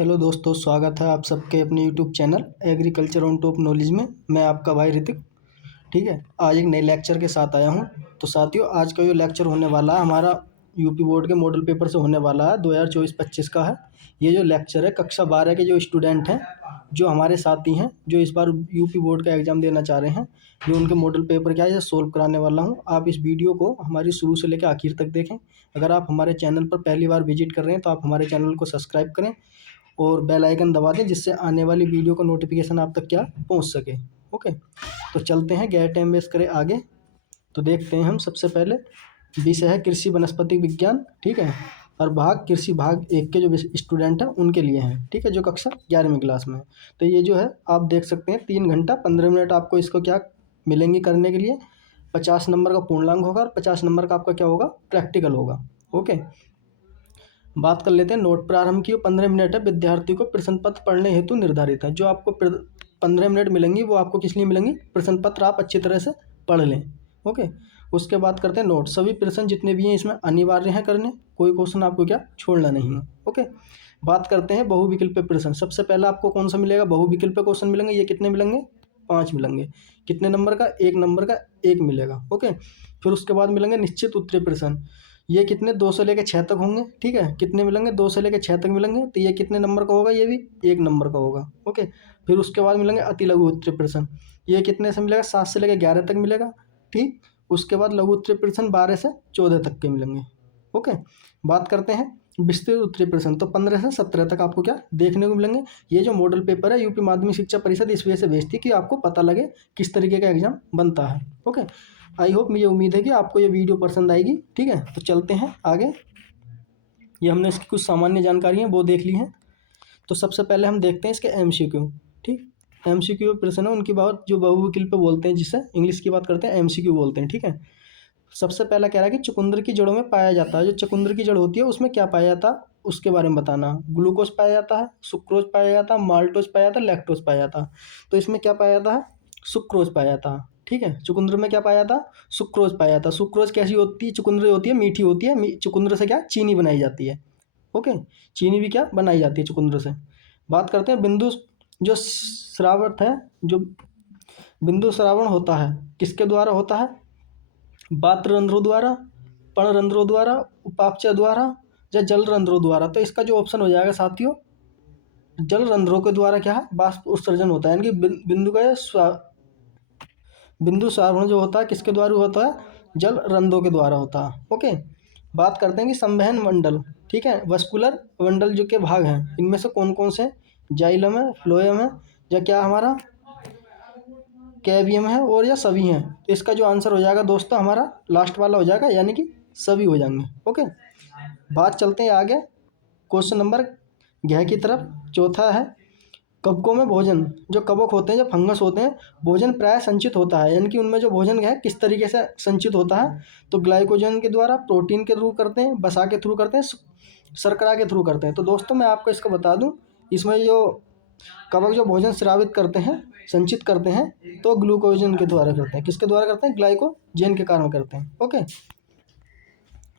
Hello दोस्तों, स्वागत है आप सबके अपने YouTube channel agriculture on top knowledge में। मैं आपका भाई ऋतिक। ठीक है, आज एक नए लेक्चर के साथ आया हूँ। तो साथियों, आज का जो लेक्चर होने वाला है हमारा यूपी बोर्ड के मॉडल पेपर से होने वाला है, 2024-25 का है। ये जो लेक्चर है कक्षा 12 के जो स्टूडेंट हैं, जो हमारे साथी हैं, जो इस बार यूपी बोर्ड का एग्ज़ाम देना चाह रहे हैं, जो उनके मॉडल पेपर क्या है ये सोल्व कराने वाला हूँ। आप इस वीडियो को हमारी शुरू से लेकर आखिर तक देखें। अगर आप हमारे चैनल पर पहली बार विजिट कर रहे हैं तो आप हमारे चैनल को सब्सक्राइब करें और बेल आइकन दबा दें, जिससे आने वाली वीडियो का नोटिफिकेशन आप तक क्या पहुंच सके। ओके, तो चलते हैं, गैर टाइम वेस्ट करें आगे। तो देखते हैं हम सबसे पहले विषय है कृषि वनस्पति विज्ञान। ठीक है, और भाग कृषि भाग 1 के जो स्टूडेंट हैं उनके लिए हैं। ठीक है, जो कक्षा 11वीं क्लास में है। तो ये जो है आप देख सकते हैं 3 घंटा 15 मिनट आपको इसको क्या मिलेंगे करने के लिए। 50 नंबर का पूर्णांक होगा और 50 नंबर का आपका क्या होगा, प्रैक्टिकल होगा। ओके, बात कर लेते हैं। नोट प्रारंभ की 15 मिनट है, विद्यार्थी को प्रश्न पत्र पढ़ने हेतु निर्धारित है। जो आपको 15 मिनट मिलेंगी वो आपको किस लिए मिलेंगी, प्रश्न पत्र आप अच्छी तरह से पढ़ लें। ओके, उसके बाद करते हैं नोट। सभी प्रश्न जितने भी हैं इसमें अनिवार्य हैं करने, कोई क्वेश्चन आपको क्या छोड़ना नहीं है। ओके, बात करते हैं बहुविकल्पीय प्रश्न। सबसे पहला आपको कौन सा मिलेगा, बहुविकल्पीय क्वेश्चन मिलेंगे। ये कितने मिलेंगे, 5 मिलेंगे। कितने नंबर का, 1 नंबर का 1 मिलेगा। ओके, फिर उसके बाद मिलेंगे निश्चित उत्तरीय प्रश्न। ये कितने, 2 से लेकर 6 तक होंगे। ठीक है, कितने मिलेंगे, 2 से लेकर 6 तक मिलेंगे। तो ये कितने नंबर का होगा, ये भी 1 नंबर का होगा। ओके, फिर उसके बाद मिलेंगे अति लघु उत्तरीय प्रश्न। ये कितने से मिलेगा, 7 से लेकर 11 तक मिलेगा। ठीक, उसके बाद लघु उत्तरीय प्रश्न 12 से 14 तक के मिलेंगे। ओके, बात करते हैं विस्तृत उत्तरीय प्रश्न। तो 15 से 17 तक आपको क्या देखने को मिलेंगे। ये जो मॉडल पेपर है यूपी माध्यमिक शिक्षा परिषद इस वजह से भेजती है कि आपको पता लगे किस तरीके का एग्जाम बनता है। ओके, आई होप, मुझे उम्मीद है कि आपको ये वीडियो पसंद आएगी। ठीक है, तो चलते हैं आगे। ये हमने इसकी कुछ सामान्य जानकारी है वो देख ली है। तो सबसे पहले हम देखते हैं इसके एमसीक्यू। ठीक, एमसीक्यू प्रश्न है उनकी बात जो बहुविकल्प पे बोलते हैं, जिससे इंग्लिश की बात करते हैं एमसीक्यू बोलते हैं। ठीक है, सबसे पहला कह रहा है कि चुकंदर की जड़ों में पाया जाता है। जो चुकंदर की जड़ होती है उसमें क्या पाया जाता है उसके बारे में बताना। ग्लूकोज पाया जाता है, सुक्रोज पाया जाता है, माल्टोज पाया जाता है, लैक्टोज पाया जाता है। तो इसमें क्या पाया जाता है, सुक्रोज पाया जाता है। ठीक है, चुकंदर में क्या पाया जाता है, सुक्रोज पाया जाता है। सुक्रोज कैसी होती है, चुकंदर होती है मीठी होती है। चुकंदर से क्या चीनी बनाई जाती है। ओके, चीनी भी क्या बनाई जाती है चुकंदर से। बात करते हैं बिंदु जो श्रावट है, जो बिंदु श्रावण होता है किसके द्वारा होता है, बात्र रंध्रों द्वारा, पर्णरंध्रों द्वारा, उपापचय द्वारा या जल रंध्रों द्वारा। तो इसका जो ऑप्शन हो जाएगा साथियों, जल रंध्रों के द्वारा क्या है, वाष्प उत्सर्जन होता है। यानी कि बिंदु का बिंदु श्रावण जो होता है किसके द्वारा होता है, जल रंध्रों के द्वारा होता है। ओके, बात करते हैं कि संवहन मंडल। ठीक है, वस्कुलर मंडल जो के भाग हैं इनमें से कौन कौन से, जाइलम है, फ्लोएम है, या क्या हमारा कैवियम है, और या सभी हैं। तो इसका जो आंसर हो जाएगा दोस्तों हमारा लास्ट वाला हो जाएगा, यानी कि सभी हो जाएंगे। ओके, बात चलते हैं आगे क्वेश्चन नंबर घ की तरफ। चौथा है कवकों में भोजन। जो कवक होते हैं, जो फंगस होते हैं, भोजन प्राय संचित होता है। यानी कि उनमें जो भोजन है किस तरीके से संचित होता है, तो ग्लाइकोजन के द्वारा, प्रोटीन के थ्रू करते हैं, वसा के थ्रू करते हैं, शर्करा के थ्रू करते हैं। तो दोस्तों मैं आपको इसको बता दूं, इसमें जो कवक जो भोजन स्रावित करते हैं, संचित करते हैं, तो ग्लूकोजन के द्वारा करते हैं। किसके द्वारा करते हैं, ग्लाइकोजन के कारण करते हैं। ओके,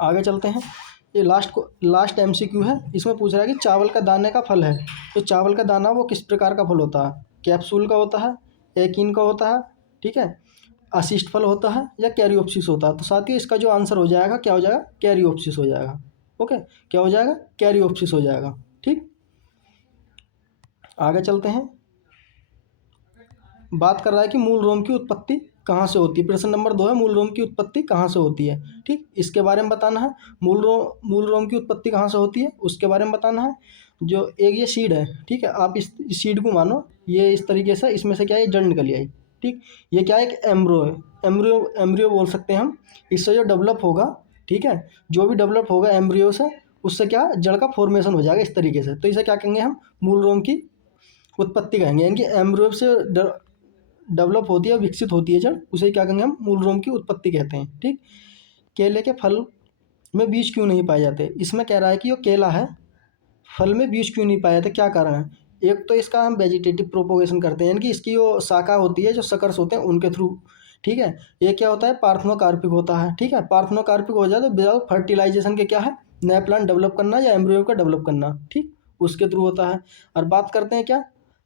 आगे चलते हैं। ये लास्ट एमसीक्यू है। इसमें पूछ रहा है कि चावल का दाने का फल है। तो चावल का दाना वो किस प्रकार का फल होता है, कैप्सूल का होता है, एकिन का होता है, ठीक है, अशिष्ट फल होता है, या कैरियोप्सिस होता है। तो साथ ही इसका जो आंसर हो जाएगा क्या हो जाएगा, कैरियोप्सिस हो जाएगा। ओके, क्या हो जाएगा, कैरियोप्सिस हो जाएगा। ठीक, आगे चलते हैं। बात कर रहा है कि मूल रोम की उत्पत्ति कहाँ से होती है। प्रश्न नंबर 2 है मूल रोम की उत्पत्ति कहाँ से होती है। ठीक, इसके बारे में बताना है। मूल रोम की उत्पत्ति कहाँ से होती है उसके बारे में बताना है। जो एक ये सीड है, ठीक है, आप इस सीड को मानो ये इस तरीके से, इसमें से क्या है, जड़ निकली आई। ठीक, ये क्या है, एक एम्ब्रो है। एम्ब्रियो बोल सकते हैं हम। इससे जो डेवलप होगा, ठीक है, जो भी डेवलप होगा एम्ब्रियो से, उससे क्या जड़ का फॉर्मेशन हो जाएगा इस तरीके से। तो इसे क्या कहेंगे हम, मूल रोम की उत्पत्ति कहेंगे। यानी कि एम्ब्रियो से डेवलप होती है, विकसित होती है जड़, उसे क्या कहेंगे हम, मूल रोम की उत्पत्ति कहते हैं। ठीक, केले के फल में बीज क्यों नहीं पाए जाते। इसमें कह रहा है कि जो केला है, फल में बीज क्यों नहीं पाए जाते, क्या कारण है। एक तो इसका हम वेजिटेटिव प्रोपोगेशन करते हैं, यानी कि इसकी जो शाखा होती है, जो सकर्स होते हैं उनके थ्रू। ठीक है, ये क्या होता है, पार्थेनोकार्पिक होता है। ठीक है, पार्थेनोकार्पिक हो जाए तो विदाउट फर्टिलाइजेशन के क्या है, नया प्लांट डेवलप करना या एम्ब्रियो का डेवलप करना। ठीक, उसके थ्रू होता है। और बात करते हैं क्या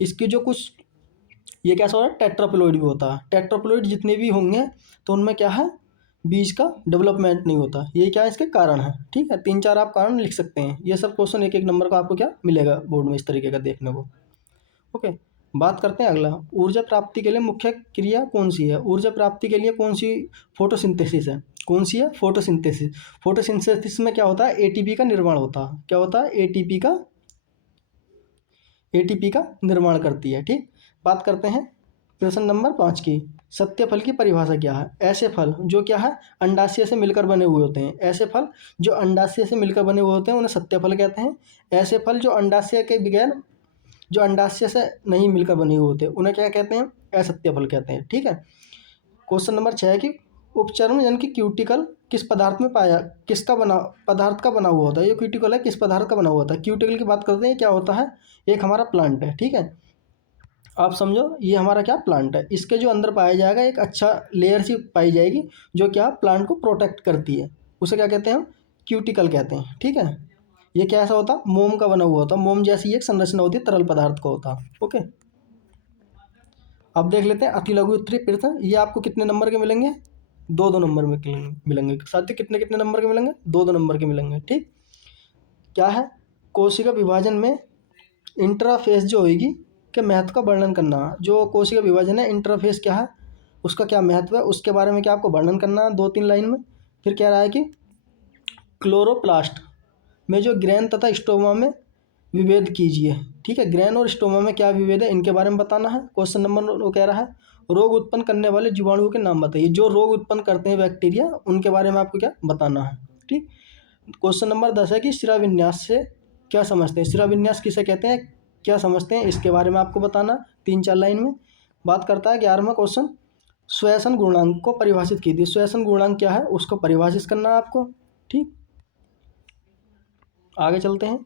इसकी जो कुछ ये कैसा होता है टेट्राप्लॉइड भी होता है। टेट्राप्लॉइड जितने भी होंगे तो उनमें क्या है बीज का डेवलपमेंट नहीं होता। ये क्या है इसके कारण है। ठीक है, 3-4 आप कारण लिख सकते हैं। ये सब क्वेश्चन एक एक नंबर का आपको क्या मिलेगा बोर्ड में इस तरीके का देखने को। ओके, बात करते हैं अगला, ऊर्जा प्राप्ति के लिए मुख्य क्रिया कौन सी है। ऊर्जा प्राप्ति के लिए कौन सी फोटोसिंथेसिस है। कौन सी है फोटोसिंथेसिस। फोटोसिंथेसिस में क्या होता है एटीपी का निर्माण होता है। क्या होता है एटीपी का निर्माण करती है। ठीक, बात करते हैं प्रश्न नंबर 5 की। सत्य फल की परिभाषा क्या है। ऐसे फल जो क्या है अंडाशय से मिलकर बने हुए होते हैं। ऐसे फल जो अंडाशय से मिलकर बने हुए होते हैं उन्हें सत्य फल कहते हैं। ऐसे फल जो अंडाशय के बगैर जो अंडाशय से नहीं मिलकर बने हुए होते हैं उन्हें क्या कहते हैं असत्य फल कहते हैं। ठीक है, क्वेश्चन नंबर 6 है कि उपचर्म यानी कि क्यूटिकल किस पदार्थ में पाया किसका बना पदार्थ का बना हुआ होता है। ये क्यूटिकल है किस पदार्थ का बना हुआ होता है। क्यूटिकल की बात करते हैं क्या होता है एक हमारा प्लांट है। ठीक है, आप समझो ये हमारा क्या प्लांट है। इसके जो अंदर पाया जाएगा एक अच्छा लेयर सी पाई जाएगी जो क्या प्लांट को प्रोटेक्ट करती है। उसे क्या कहते हैं हम क्यूटिकल कहते हैं। ठीक है, ये कैसा होता मोम का बना हुआ होता। मोम जैसी एक संरचना होती है तरल पदार्थ का होता। ओके, अब देख लेते हैं अति लघु उत्तरीय प्रश्न। ये आपको कितने नंबर के मिलेंगे 2-2 नंबर में मिलेंगे। साथ ही कितने कितने नंबर के मिलेंगे 2-2 नंबर के मिलेंगे। ठीक, क्या है कोशिका विभाजन में इंटरफेस जो होगी के महत्व का वर्णन करना। जो कोशिका विभाजन है इंटरफेस क्या है उसका क्या महत्व है उसके बारे में क्या आपको वर्णन करना है 2-3 लाइन में। फिर कह रहा है कि क्लोरोप्लास्ट में जो ग्रेन तथा स्टोमा में विभेद कीजिए। ठीक है, ग्रेन और स्टोमा में क्या विभेद है इनके बारे में बताना है। क्वेश्चन नंबर वो कह रहा है रोग उत्पन्न करने वाले जीवाणुओं के नाम बताइए। जो रोग उत्पन्न करते हैं बैक्टीरिया उनके बारे में आपको क्या बताना है। ठीक, क्वेश्चन नंबर 10 है कि शिराविन्यास से क्या समझते हैं। शिराविन्यास किसे कहते हैं क्या समझते हैं इसके बारे में आपको बताना 3-4 लाइन में। बात करता है 11वां क्वेश्चन श्वसन गुणांक को परिभाषित कीजिए। श्वसन गुणांक क्या है उसको परिभाषित करना है आपको। ठीक, आगे चलते हैं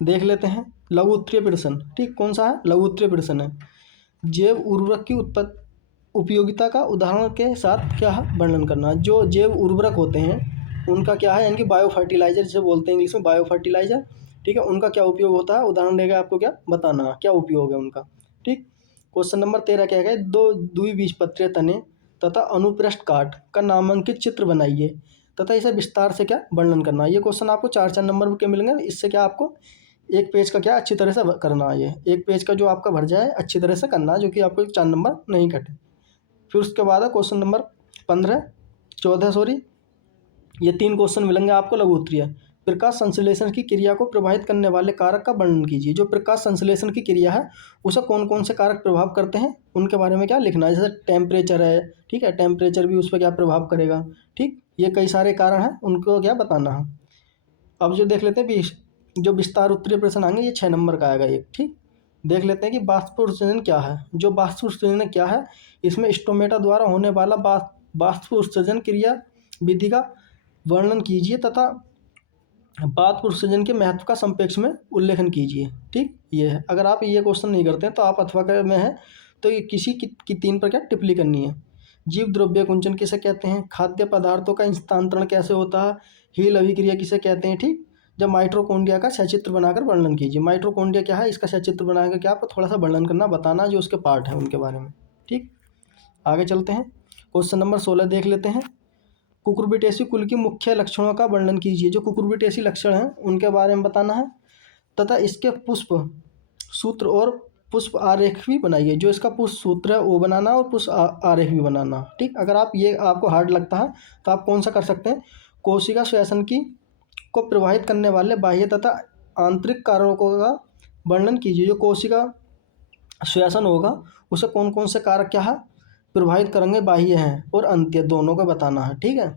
देख लेते हैं लघु उत्तरीय प्रश्न। ठीक, कौन सा है लघु उत्तरीय प्रश्न है जैव उर्वरक की उपयोगिता का उदाहरण के साथ क्या है वर्णन करना। जो जैव उर्वरक होते हैं उनका क्या है यानी कि बायो फर्टिलाइजर जिसे बोलते हैं इंग्लिश में बायो फर्टिलाइजर। ठीक है, उनका क्या उपयोग होता है उदाहरण देगा आपको क्या बताना क्या उपयोग है उनका। ठीक, क्वेश्चन नंबर 13 क्या है दो द्विबीजपत्रीय तने तथा अनुप्रस्थ काट का नामांकित चित्र बनाइए तथा इसे विस्तार से क्या वर्णन करना। ये क्वेश्चन आपको 4-4 नंबर के मिलेंगे। इससे क्या आपको एक पेज का क्या अच्छी तरह से करना है। ये एक पेज का जो आपका भर जाए अच्छी तरह से करना है जो कि आपको 4 नंबर नहीं कटे। फिर उसके बाद है क्वेश्चन नंबर 14 ये 3 क्वेश्चन मिलेंगे आपको लघु उत्तरीय। प्रकाश संश्लेषण की क्रिया को प्रभावित करने वाले कारक का वर्णन कीजिए। जो प्रकाश संश्लेषण की क्रिया है उसे कौन कौन से कारक प्रभाव करते हैं उनके बारे में क्या लिखना है। जैसे टेम्परेचर है। ठीक है, टेम्परेचर भी उस पर क्या प्रभाव करेगा। ठीक, ये कई सारे कारण हैं उनको क्या बताना है। अब जो देख लेते हैं जो विस्तार उत्तरीय प्रश्न आएंगे ये 6 नंबर का आएगा एक। ठीक, देख लेते हैं कि बाष्पोत्सर्जन क्या है। जो बाष्पोत्सर्जन क्या है इसमें स्टोमेटा द्वारा होने वाला बाष्पोत्सर्जन क्रिया विधि का वर्णन कीजिए तथा बाष्पोत्सर्जन के महत्व का संक्षेप में उल्लेखन कीजिए। ठीक, ये है। अगर आप ये क्वेश्चन नहीं करते हैं तो आप अथवा में है तो ये किसी की 3 पर क्या टिप्पणी करनी है। जीव द्रव्य कुंचन किसे कहते हैं। खाद्य पदार्थों का स्थानांतरण कैसे होता है। हील अभिक्रिया किसे कहते हैं। ठीक, जब माइटोकॉन्ड्रिया का सचित्र बनाकर वर्णन कीजिए। माइटोकॉन्ड्रिया क्या है इसका सचित्र बनाकर क्या आपको थोड़ा सा वर्णन करना बताना जो उसके पार्ट है उनके बारे में। ठीक, आगे चलते हैं क्वेश्चन नंबर 16 देख लेते हैं कुकुरबिटेसी कुल की मुख्य लक्षणों का वर्णन कीजिए। जो कुकुरबिटेसी लक्षण हैं उनके बारे में बताना है तथा इसके पुष्प सूत्र और पुष्प आरेख भी बनाइए। जो इसका पुष्प सूत्र है वो बनाना और पुष्प आरेख भी बनाना। ठीक, अगर आप ये आपको हार्ड लगता है तो आप कौन सा कर सकते हैं कोशिका श्वसन की को प्रभावित करने वाले बाह्य तथा आंतरिक कारकों का वर्णन कीजिए। जो कोशिका श्वसन होगा उसे कौन कौन से कारक क्या है प्रभावित करेंगे बाह्य हैं और अंत्य दोनों का बताना है। ठीक है,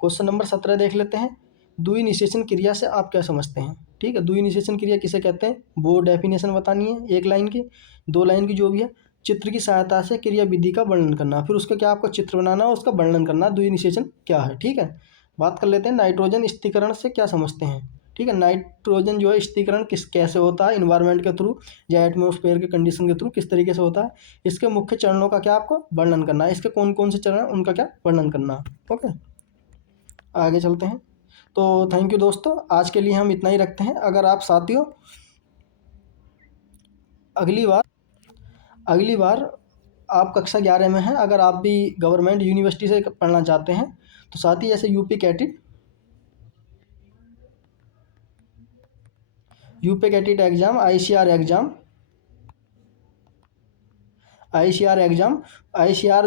क्वेश्चन नंबर 17 देख लेते हैं द्विनिषेचन क्रिया से आप क्या समझते हैं। ठीक है, द्विनिषेचन क्रिया किसे कहते हैं वो डेफिनेशन बतानी है 1 लाइन की 2 लाइन की जो भी है। चित्र की सहायता से क्रिया विधि का वर्णन करना। फिर उसका क्या आपको चित्र बनाना और उसका वर्णन करना द्विनिषेचन क्या है। ठीक है, बात कर लेते हैं नाइट्रोजन स्थिरीकरण से क्या समझते हैं। ठीक है, नाइट्रोजन जो है स्थिरीकरण कैसे होता है इन्वायरमेंट के थ्रू या एटमॉस्फेयर के कंडीशन के थ्रू किस तरीके से होता है। इसके मुख्य चरणों का क्या आपको वर्णन करना है। इसके कौन कौन से चरण हैं उनका क्या वर्णन करना है। ओके, आगे चलते हैं। तो थैंक यू दोस्तों, आज के लिए हम इतना ही रखते हैं। अगर आप साथियों अगली बार अगली बार आप कक्षा 11 में हैं, अगर आप भी गवर्नमेंट यूनिवर्सिटी से पढ़ना चाहते हैं तो साथ ही ऐसे यूपी कैटेट एग्ज़ाम, आईसीआर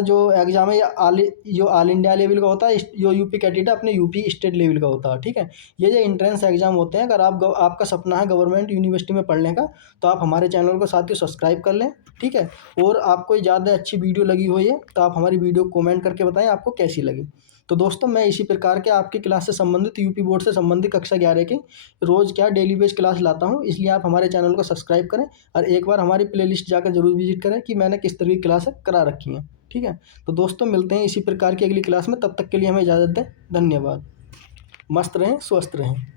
जो एग्ज़ाम है ये ऑल इंडिया लेवल का होता है। जो यूपी कैटेट है अपने यूपी स्टेट लेवल का होता है, ठीक है। ये जो इंट्रेंस एग्ज़ाम होते हैं, अगर आपका सपना है गवर्नमेंट यूनिवर्सिटी में पढ़ने का तो आप हमारे चैनल को साथ ही सब्सक्राइब कर लें, ठीक है। और आपको ज़्यादा अच्छी वीडियो लगी हुई है तो आप हमारी वीडियो कमेंट करके बताएं आपको कैसी लगी। तो दोस्तों, मैं इसी प्रकार के आपकी क्लास से संबंधित, यूपी बोर्ड से संबंधित कक्षा 11 की रोज़ क्या डेली बेस क्लास लाता हूँ, इसलिए आप हमारे चैनल को सब्सक्राइब करें और एक बार हमारी प्लेलिस्ट जाकर जरूर विजिट करें कि मैंने किस तरह की क्लास करा रखी हैं, ठीक है। तो दोस्तों, मिलते हैं इसी प्रकार की अगली क्लास में, तब तक के लिए हमें इजाज़त दें। धन्यवाद। मस्त रहें, स्वस्थ रहें।